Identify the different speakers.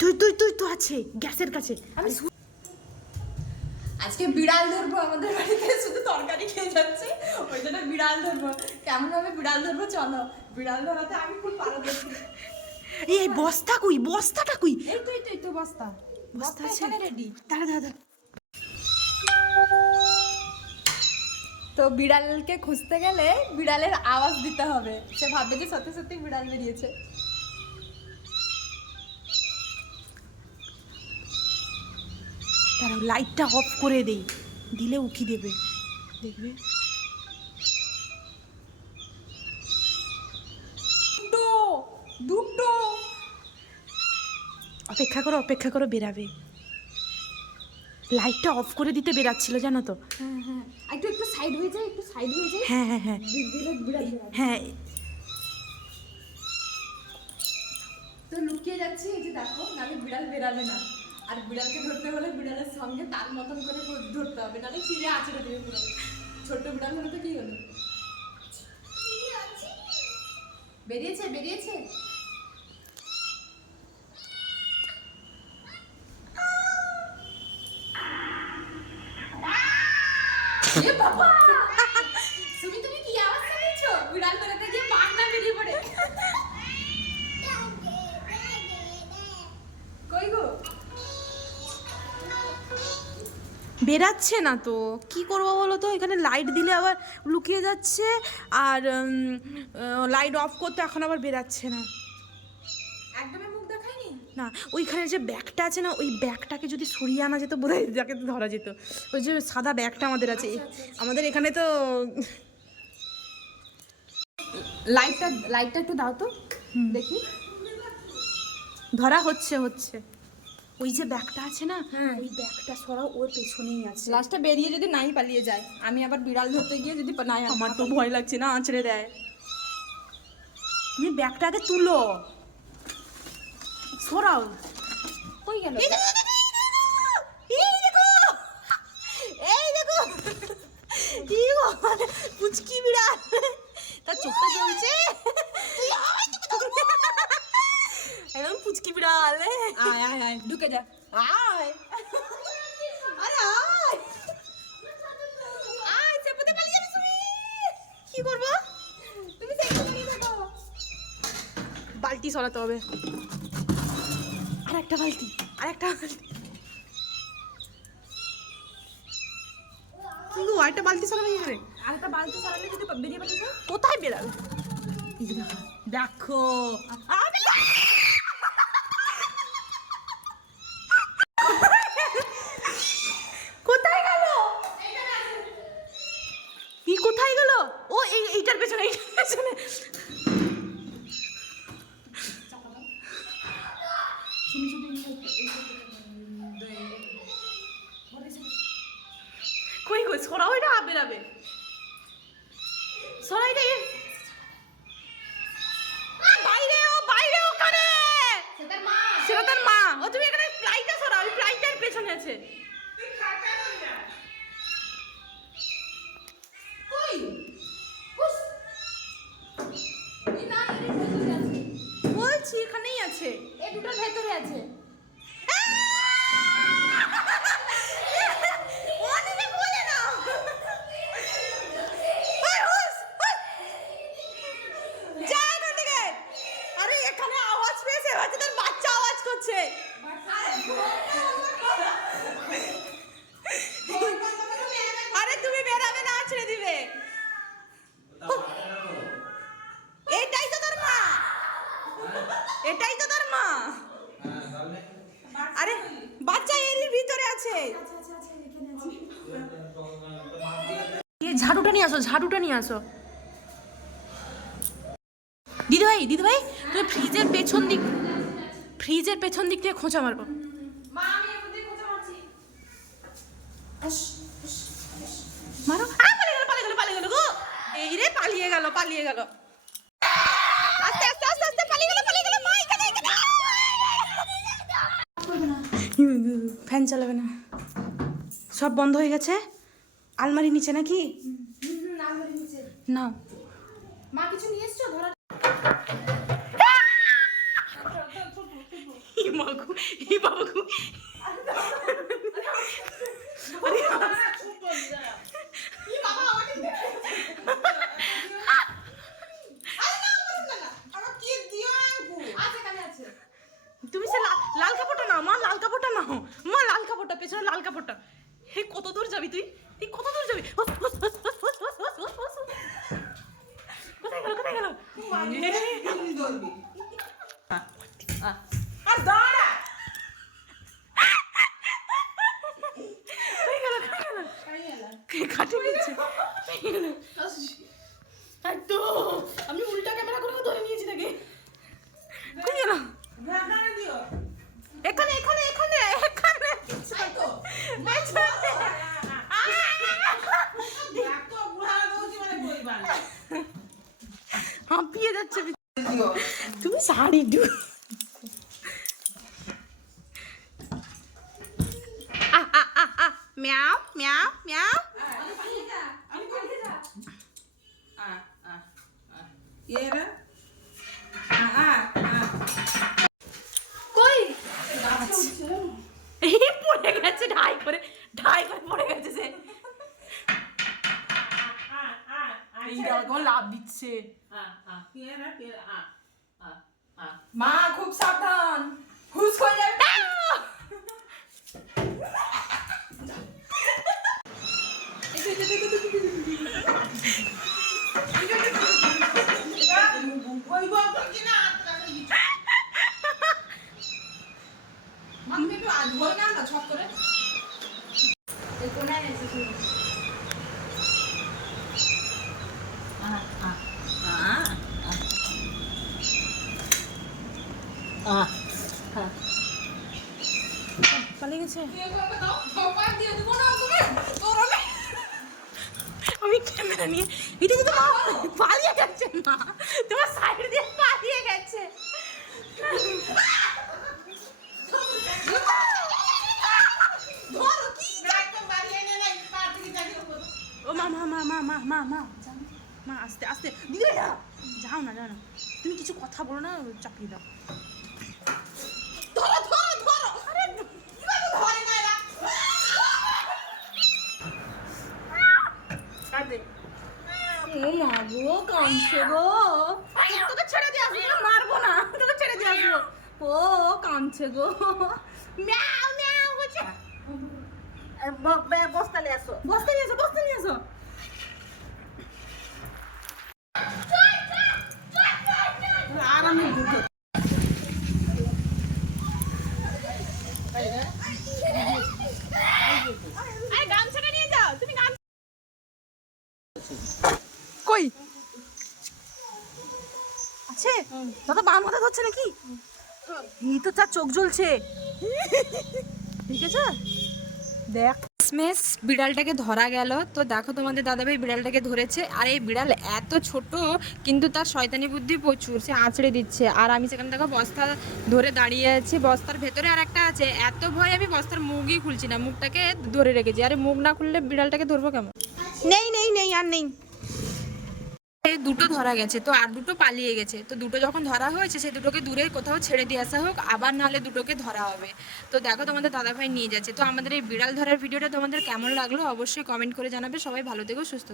Speaker 1: তুই তুই তুই তো আছে গ্যাসের কাছে। আমি
Speaker 2: আজকে বিড়াল ধরবো আমাদের বাড়িতে শুধু তরকারি খেয়ে যাচ্ছে। ওই জন্য বিড়াল ধরবো। কেমন ভাবে বিড়াল ধরবো? চলো। বিড়াল ধরাতে আমি খুব পারদর্শী।
Speaker 1: এই বস্তা কই? বস্তাটা কই?
Speaker 2: এই তুই তুই তো বস্তা। বস্তা আছে। রেডি দাঁড়া দাঁড়া। তো বিড়ালকে খুঁজতে গেলে বিড়ালের আওয়াজ দিতে হবে। সে ভাববে যে সত্যি সত্যি বিড়াল বেরিয়েছে।
Speaker 1: দাঁড়াও লাইটটা অফ করে দেই। দিলে উকি দেবে? দেখবে? দুটো অপেক্ষা করো অপেক্ষা করো বেরাবে। লাইটটা অফ করে দিতে বেরাচ্ছিল জানো তো?
Speaker 2: হ্যাঁ হ্যাঁ। একটু একটু সাইড হয়ে যায় একটু সাইড হয়ে যায়।
Speaker 1: হ্যাঁ হ্যাঁ হ্যাঁ। হ্যাঁ।
Speaker 2: তো লুকিয়ে যাচ্ছি এই যে দেখো নাহলে বিড়াল বেরাবে না। আর বিড়ালকে ধরতে হলে বিড়ালের সঙ্গে তার মতন করে ধরতে হবে, নাহলে চিড়ে আছে দেবে পুরো। ছোট্ট বিড়াল হলে তো কি হলো? বেরিয়েছে বেরিয়েছে।
Speaker 1: বেরাচ্ছে না তো। কি করব বলো তো? এখানে লাইট দিলে আবার লুকিয়ে যাচ্ছে আর লাইট অফ করতে এখন আবার বেরাচ্ছে না।
Speaker 2: একদমই মুখ দেখায়নি?
Speaker 1: না ওইখানে যে ব্যাগটা আছে না ওই ব্যাগটাকে যদি সরিয়ে আনা যেত বোধ হয় যাকে ধরা যেত। ওই যে সাদা ব্যাগটা আমাদের আছে আমাদের এখানে তো
Speaker 2: লাইটটা লাইটটা একটু দাও তো দেখি।
Speaker 1: ধরা হচ্ছে হচ্ছে। ওই যে ব্যাগটা আছে না হ্যাঁ। ওই ব্যাগটা সরাও ওর পেছনেই আছে।
Speaker 2: লাস্টটা বেরিয়ে যদি নাই পালিয়ে যায় আমি আবার বিড়াল ধরতে গিয়ে যদি নাই
Speaker 1: আমার তো ভয় লাগছে না আঁচড়ে দেয়। তুমি ব্যাগটা আগে তুলো। সরাও। কই গেল? এই দেখো, এই দেখো, এই দেখো। এই বাবা, পুচকি বিড়াল। তার চোখটা জ্বলছে। একদম পুচকি বিড়াল
Speaker 2: আয় আয় আয় ঢুকে যা।
Speaker 1: আয়। আরে আয়। আয় চেপে পালিয়ে যাবে তুমি। কি করব?
Speaker 2: তুমি সেখানে নিয়ে থাকো
Speaker 1: বালতি সরাতে হবে। আর একটা বালতি আর একটা বালতি। কি গো আরেকটা বালতি সরাবে কি করে?
Speaker 2: আর একটা বালতি চালালে যদি বেরিয়ে যায়?
Speaker 1: কোথায় বেরাবে দেখো। দেখো আমি কোথায় গেল কি কোথায় গেল ও এই এইটার পেছনে এইটার পেছনে কই সরাও এটা বেরাবে সরাই দে। বাইরে ও বাইরে ওখানে। সেটা তার মা। ও তুমি এখানে ফ্লাইটটা সরাও ওই ফ্লাইটের পেছনে আছে।
Speaker 2: কই? উস। এই না এর ভেতরে আছে।
Speaker 1: বলছি এখানেই আছে।
Speaker 2: এই দুটোর ভেতরে আছে
Speaker 1: ওদিকে বলে নাও ওই, হুস, হুস। যা এখান থেকে। আরে এখানে আওয়াজ পেয়েছে হয়তো তার বাচ্চা আওয়াজ করছে আরে তুমি বেরাবে না ছেড়ে দিবে এটাই তো তোর মা এটাই তো তোর মা আরে বাচ্চা এর ভিতরে আছে এ ঝাড়ুটা নিয়ে আসো ঝাড়ুটা নিয়ে আসো। দিদি ভাই দিদি ভাই তুমি ফ্রিজের পেছন দিক ফ্রিজের পেছন দিক থেকে খোঁচা মারবো মারো। পালিয়ে গেল পালিয়ে গেল পালিয়ে গেল গো। এই রে পালিয়ে গেল পালিয়ে গেল। আস্তে আস্তে আস্তে আস্তে পালিয়ে গেল পালিয়ে গেল মা এখানে এখানে। ফ্যান চালাবে না। সব বন্ধ হয়ে গেছে? আলমারি নিচে নাকি? নাও
Speaker 2: মা কিছু নিয়ে এসছো? ধরো।
Speaker 1: ইমাগু তুমি সে লাল কাপড়টা নাও মা লাল কাপড়টা নাও। মা লাল কাপড়টা পেছনে লাল কাপড়টা। হে কত দূর যাবি তুই? তুই কত দূর যাবি? ও কাটে গেছে তো, আমি উল্টা ক্যামেরা করে ধরে নিয়েছি তাকে। এখানে হাঁপিয়ে যাচ্ছে। তুমি শাড়ি দিও
Speaker 2: ah. Ah, ah, ah.
Speaker 1: কই পড়ে গেছে ঢাই করে ঢাই করে পড়ে গেছে সে লাভ দিচ্ছে মা খুব সাবধান হুস হয়ে যাবে
Speaker 2: ওই বলতো কি না মাকে একটু আজ ধরে না না ছক করে এই কোনায় এসে শুনো
Speaker 1: পালিয়ে গেছে। আমি ক্যামেরা নিয়ে এটা কিন্তু পালিয়ে গেছে মা। তোমার সাইড দিয়ে পালিয়ে গেছে। ও মা মা মা মা মা মা আস্তে আস্তে। দিদি যাও না যাও না। তুমি কিছু কথা বলো না চাপিয়ে দাও ধরো ধরো ধরো আরে কীভাবে ধরে না এরা ও মা গো কাঁদছে গো তোকে ছেড়ে দিয়ে আসব না, মারবো না তোকে ছেড়ে দিয়ে আসব ও কাঁদছে গো। ম্যাও ম্যাও করছে বস্তা নিয়ে আসো। বস্তা নিয়ে আসো বস্তা নিয়ে আসো। আরামে
Speaker 2: গামছাটা নিয়ে যাও তুমি
Speaker 1: কই? আছে? দাদা বাম হাতে ধরছে নাকি? এই তো তার চোখ জ্বলছে। ঠিক আছে? দেখ। ক্রিসমাস বিড়ালটাকে ধরা গেল। তো দেখো তোমাদের দাদাভাই বিড়ালটাকে ধরেছে। আর এই বিড়াল এত ছোট কিন্তু তার শয়তানি বুদ্ধি প্রচুর। সে আঁচড়ে দিচ্ছে। আর আমি সেখানে দেখো বস্তা ধরে দাঁড়িয়ে আছি। বস্তার ভেতরে আর একটা আছে। এত ভয় আমি বস্তার মুখই খুলছি না। মুখটাকে ধরে রেখেছি। আরে মুখ না খুললে বিড়ালটাকে ধরবো কেমন? নেই নেই নেই আর নেই। দুটো ধরা গেছে, তো আর দুটো পালিয়ে গেছে। তো দুটো যখন ধরা হয়েছে, সে দুটোকে দূরে কোথাও ছেড়ে দিয়ে আসা হোক, আবার নাহলে দুটোকে ধরা হবে। তো দেখো তোমাদের দাদাভাই নিয়ে যাচ্ছে। তো আমাদের এই বিড়াল ধরার ভিডিওটা তোমাদের কেমন লাগল অবশ্যই কমেন্ট করে জানাবে। সবাই ভালো থেকো, সুস্থ থেকো।